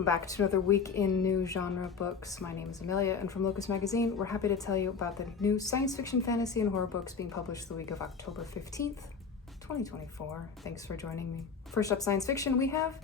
Welcome back to another week in new genre books. My name is Amelia, and from Locus Magazine, we're happy to tell you about the new science fiction, fantasy, and horror books being published the week of October 15th, 2024. Thanks for joining me. First up, science fiction, we have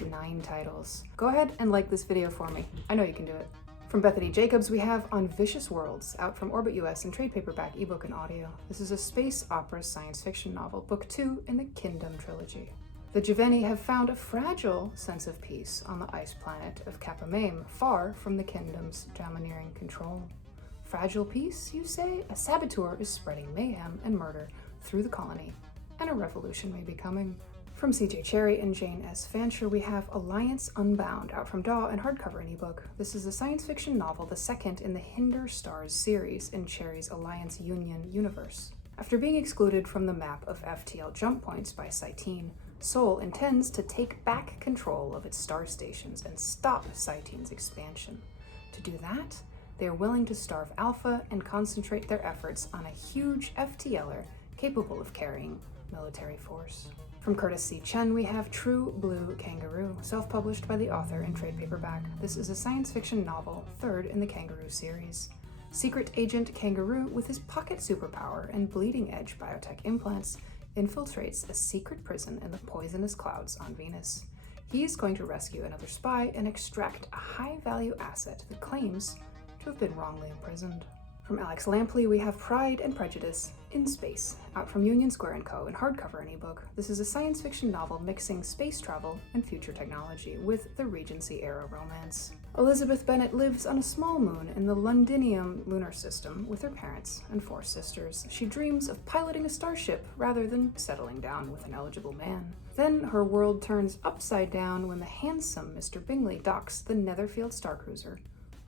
9 titles. Go ahead and like this video for me. I know you can do it. From Bethany Jacobs, we have On Vicious Worlds, out from Orbit US in trade paperback, ebook, and audio. This is a space opera science fiction novel, book 2 in the Kingdom trilogy. The Juveni have found a fragile sense of peace on the ice planet of Kapamame, far from the kingdom's domineering control. Fragile peace, you say? A saboteur is spreading mayhem and murder through the colony, and a revolution may be coming. From C.J. Cherryh and Jane S. Fancher, we have Alliance Unbound, out from DAW and hardcover and ebook. This is a science fiction novel, the second in the Hinder Stars series in Cherryh's Alliance Union universe. After being excluded from the map of FTL jump points by Cytine, Sol intends to take back control of its star stations and stop Cytine's expansion. To do that, they are willing to starve Alpha and concentrate their efforts on a huge FTLer capable of carrying military force. From Curtis C. Chen, we have True Blue Kangaroo, self-published by the author in trade paperback. This is a science fiction novel, third in the Kangaroo series. Secret agent Kangaroo, with his pocket superpower and bleeding-edge biotech implants, infiltrates a secret prison in the poisonous clouds on Venus. He is going to rescue another spy and extract a high-value asset that claims to have been wrongly imprisoned. From Alex Lampley, we have Pride and Prejudice in Space, out from Union Square & Co. in hardcover and ebook. This is a science fiction novel mixing space travel and future technology with the Regency-era romance. Elizabeth Bennet lives on a small moon in the Londinium lunar system with her parents and 4 sisters. She dreams of piloting a starship rather than settling down with an eligible man. Then her world turns upside down when the handsome Mr. Bingley docks the Netherfield Starcruiser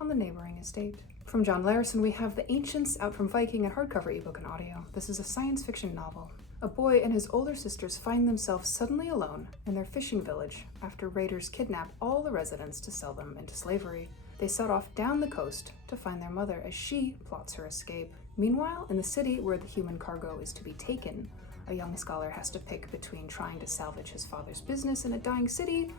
on the neighboring estate. From John Larison, we have The Ancients, out from Viking and hardcover, ebook, and audio. This is a science fiction novel. A boy and his older sisters find themselves suddenly alone in their fishing village after raiders kidnap all the residents to sell them into slavery. They set off down the coast to find their mother as she plots her escape. Meanwhile, in the city where the human cargo is to be taken, a young scholar has to pick between trying to salvage his father's business in a dying city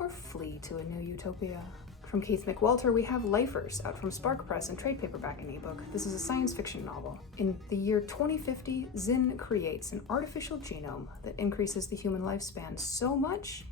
or flee to a new utopia. From Keith McWalter, we have Lifers, out from Spark Press and trade paperback and ebook. This is a science fiction novel. In the year 2050, Zinn creates an artificial genome that increases the human lifespan so much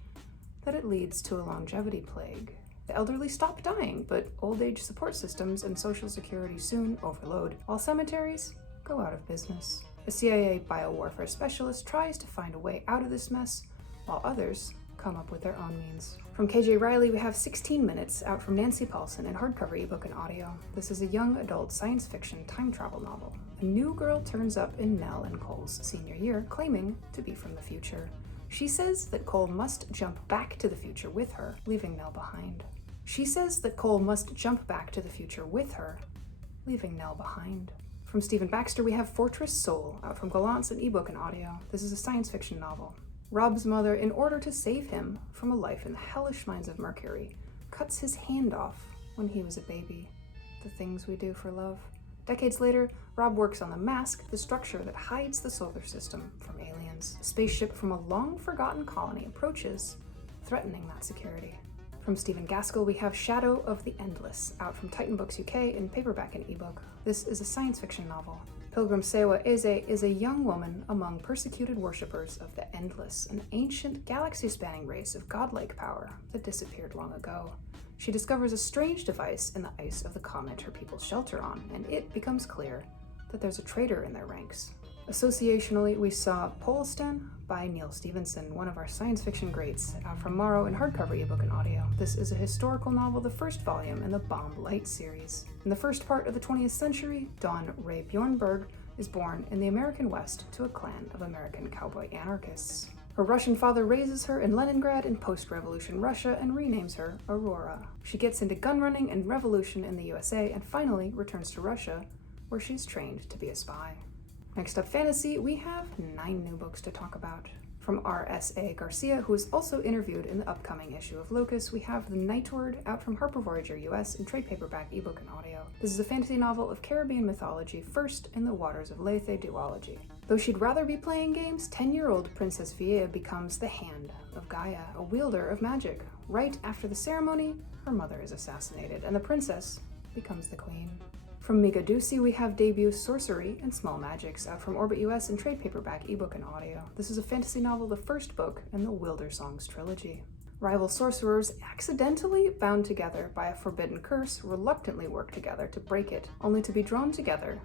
that it leads to a longevity plague. The elderly stop dying, but old age support systems and social security soon overload, while cemeteries go out of business. A CIA biowarfare specialist tries to find a way out of this mess, while others come up with their own means. From KJ Riley, we have 16 Minutes, out from Nancy Paulson in hardcover, ebook, and audio. This is a young adult science fiction time travel novel. A new girl turns up in Nell and Cole's senior year, claiming to be from the future. She says that Cole must jump back to the future with her, leaving Nell behind. From Stephen Baxter, we have Fortress Soul, out from Gallant and ebook and audio. This is a science fiction novel. Rob's mother, in order to save him from a life in the hellish mines of Mercury, cuts his hand off when he was a baby. The things we do for love. Decades later, Rob works on the Mask, the structure that hides the solar system from aliens. A spaceship from a long-forgotten colony approaches, threatening that security. From Stephen Gaskell, we have Shadow of the Endless, out from Titan Books UK in paperback and ebook. This is a science fiction novel. Pilgrim Sewa Eze is a young woman among persecuted worshippers of the Endless, an ancient galaxy-spanning race of godlike power that disappeared long ago. She discovers a strange device in the ice of the comet her people shelter on, and it becomes clear that there's a traitor in their ranks. Associationally, we saw Polestan by Neil Stevenson, one of our science fiction greats, out from Morrow in hardcover, ebook, and audio. This is a historical novel, the first volume in the Bomb Light series. In the first part of the 20th century, Dawn Ray Bjornberg is born in the American West to a clan of American cowboy anarchists. Her Russian father raises her in Leningrad in post-revolution Russia and renames her Aurora. She gets into gun running and revolution in the USA and finally returns to Russia, where she's trained to be a spy. Next up, fantasy, we have 9 new books to talk about. From R.S.A. Garcia, who is also interviewed in the upcoming issue of Locus, we have The Nightward, out from Harper Voyager US in trade paperback, ebook, and audio. This is a fantasy novel of Caribbean mythology, first in the Waters of Lethe duology. Though she'd rather be playing games, 10-year-old Princess Viea becomes the Hand of Gaia, a wielder of magic. Right after the ceremony, her mother is assassinated, and the princess becomes the queen. From Mika Ducey, we have debut Sorcery and Small Magics, out from Orbit US in trade paperback, ebook, and audio. This is a fantasy novel, the first book in the Wilder Songs trilogy. Rival sorcerers, accidentally bound together by a forbidden curse, reluctantly work together to break it, only to be drawn together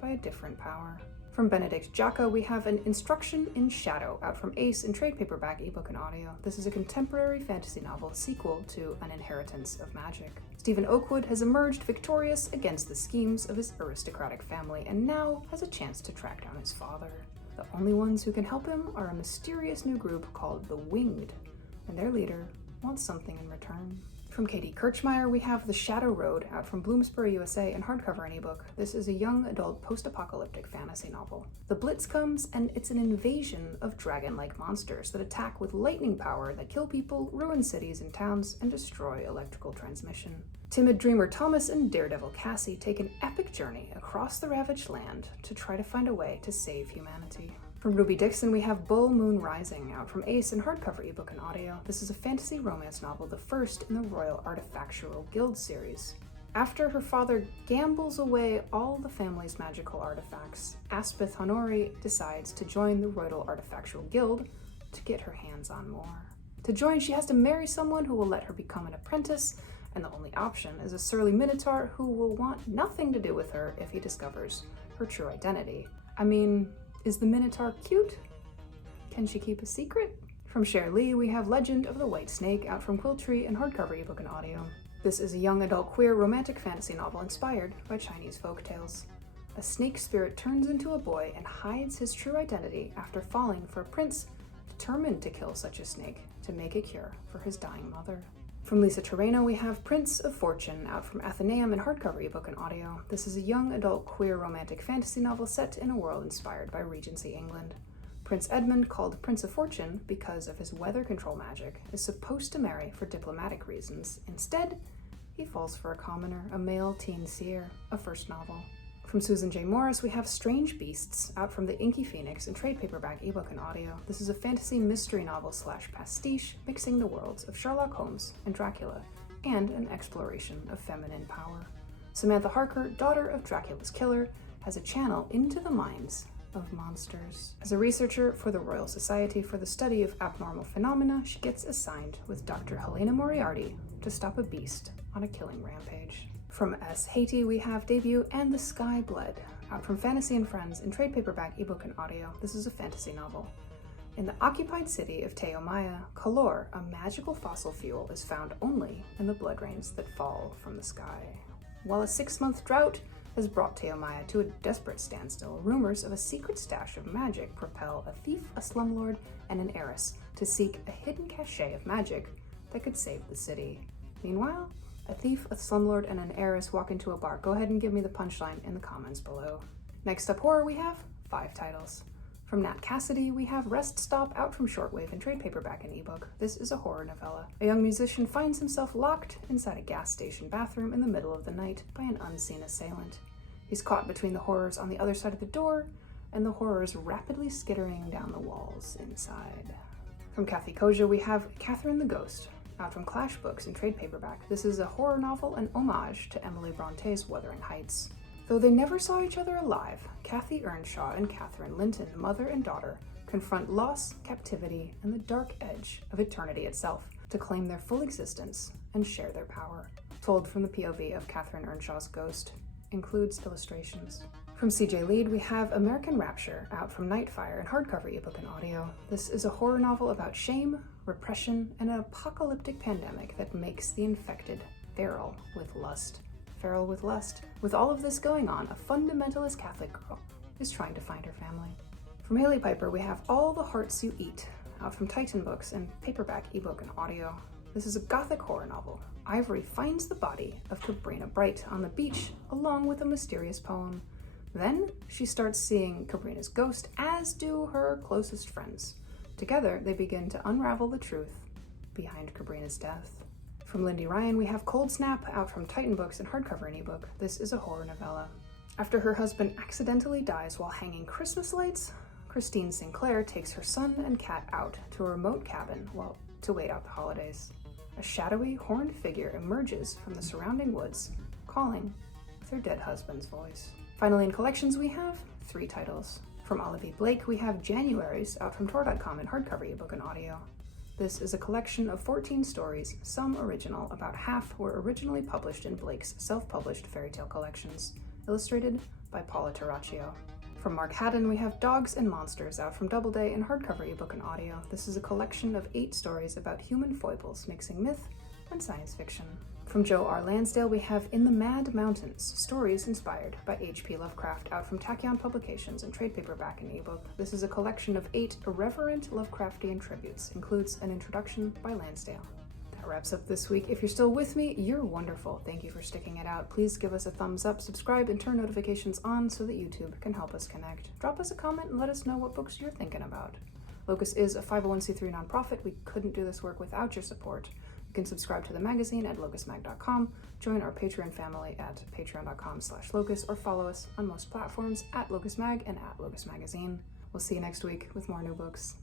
by a different power. From Benedict Jacka, we have an Instruction in Shadow, out from Ace in trade paperback, ebook, and audio. This is a contemporary fantasy novel sequel to An Inheritance of Magic. Stephen Oakwood has emerged victorious against the schemes of his aristocratic family, and now has a chance to track down his father. The only ones who can help him are a mysterious new group called the Winged, and their leader wants something in return. From Katie Kirchmeier, we have The Shadow Road, out from Bloomsbury, USA in hardcover and ebook. This is a young adult post-apocalyptic fantasy novel. The Blitz comes, and it's an invasion of dragon-like monsters that attack with lightning power that kill people, ruin cities and towns, and destroy electrical transmission. Timid dreamer Thomas and daredevil Cassie take an epic journey across the ravaged land to try to find a way to save humanity. From Ruby Dixon, we have Bull Moon Rising, out from Ace in hardcover, ebook, and audio. This is a fantasy romance novel, the first in the Royal Artifactual Guild series. After her father gambles away all the family's magical artifacts, Aspith Honori decides to join the Royal Artifactual Guild to get her hands on more. To join, she has to marry someone who will let her become an apprentice, and the only option is a surly minotaur who will want nothing to do with her if he discovers her true identity. I mean, is the Minotaur cute? Can she keep a secret? From Cherryh, we have Legend of the White Snake, out from Quilltree in hardcover, ebook, and audio. This is a young adult queer romantic fantasy novel inspired by Chinese folktales. A snake spirit turns into a boy and hides his true identity after falling for a prince determined to kill such a snake to make a cure for his dying mother. From Lisa Terreno, we have Prince of Fortune, out from Athenaeum in hardcover, ebook, and audio. This is a young adult queer romantic fantasy novel set in a world inspired by Regency England. Prince Edmund, called Prince of Fortune because of his weather control magic, is supposed to marry for diplomatic reasons. Instead, he falls for a commoner, a male teen seer, a first novel. From Susan J. Morris, we have Strange Beasts, out from the Inky Phoenix in trade paperback, ebook, and audio. This is a fantasy mystery novel / pastiche, mixing the worlds of Sherlock Holmes and Dracula, and an exploration of feminine power. Samantha Harker, daughter of Dracula's killer, has a channel into the minds of monsters. As a researcher for the Royal Society for the Study of Abnormal Phenomena, she gets assigned with Dr. Helena Moriarty to stop a beast on a killing rampage. From S. Haiti, we have debut And the Sky Bled, out from Fantasy and Friends in trade paperback, ebook, and audio. This is a fantasy novel. In the occupied city of Teomaya, color, a magical fossil fuel, is found only in the blood rains that fall from the sky. While a 6-month drought has brought Teomaya to a desperate standstill, rumors of a secret stash of magic propel a thief, a slumlord, and an heiress to seek a hidden cachet of magic that could save the city. Meanwhile, a thief, a slumlord, and an heiress walk into a bar. Go ahead and give me the punchline in the comments below. Next up, horror, we have 5 titles. From Nat Cassidy, we have Rest Stop, out from Shortwave in trade paperback and ebook. This is a horror novella. A young musician finds himself locked inside a gas station bathroom in the middle of the night by an unseen assailant. He's caught between the horrors on the other side of the door and the horrors rapidly skittering down the walls inside. From Kathy Koja, we have Catherine the Ghost, out from Clash Books in trade paperback. This is a horror novel and homage to Emily Bronte's Wuthering Heights. Though they never saw each other alive, Kathy Earnshaw and Catherine Linton, mother and daughter, confront loss, captivity, and the dark edge of eternity itself to claim their full existence and share their power. Told from the POV of Catherine Earnshaw's ghost, includes illustrations. From CJ Lead, we have American Rapture, out from Nightfire in hardcover, ebook, and audio. This is a horror novel about shame, repression, and an apocalyptic pandemic that makes the infected feral with lust. Feral with lust. With all of this going on, a fundamentalist Catholic girl is trying to find her family. From Haley Piper, we have All the Hearts You Eat, out from Titan Books in paperback, ebook, and audio. This is a gothic horror novel. Ivory finds the body of Cabrina Bright on the beach, along with a mysterious poem. Then she starts seeing Cabrina's ghost, as do her closest friends. Together, they begin to unravel the truth behind Cabrina's death. From Lindy Ryan, we have Cold Snap, out from Titan Books in hardcover and ebook. This is a horror novella. After her husband accidentally dies while hanging Christmas lights, Christine Sinclair takes her son and cat out to a remote cabin, to wait out the holidays. A shadowy, horned figure emerges from the surrounding woods, calling with her dead husband's voice. Finally, in collections, we have 3 titles. From Olivie Blake, we have Januaries, out from Tor.com in hardcover, ebook, and audio. This is a collection of 14 stories, some original. About half were originally published in Blake's self-published fairy tale collections, illustrated by Paula Terraccio. From Mark Haddon, we have Dogs and Monsters, out from Doubleday in hardcover, ebook, and audio. This is a collection of 8 stories about human foibles, mixing myth and science fiction. From Joe R. Lansdale, we have In the Mad Mountains, stories inspired by H.P. Lovecraft, out from Tachyon Publications in trade paperback and ebook. This is a collection of 8 irreverent Lovecraftian tributes, includes an introduction by Lansdale. That wraps up this week. If you're still with me, you're wonderful. Thank you for sticking it out. Please give us a thumbs up, subscribe, and turn notifications on so that YouTube can help us connect. Drop us a comment and let us know what books you're thinking about. Locus is a 501c3 nonprofit. We couldn't do this work without your support. You can subscribe to the magazine at locusmag.com, join our Patreon family at patreon.com/locus, or follow us on most platforms at Locus Mag and at Locus Magazine. We'll see you next week with more new books.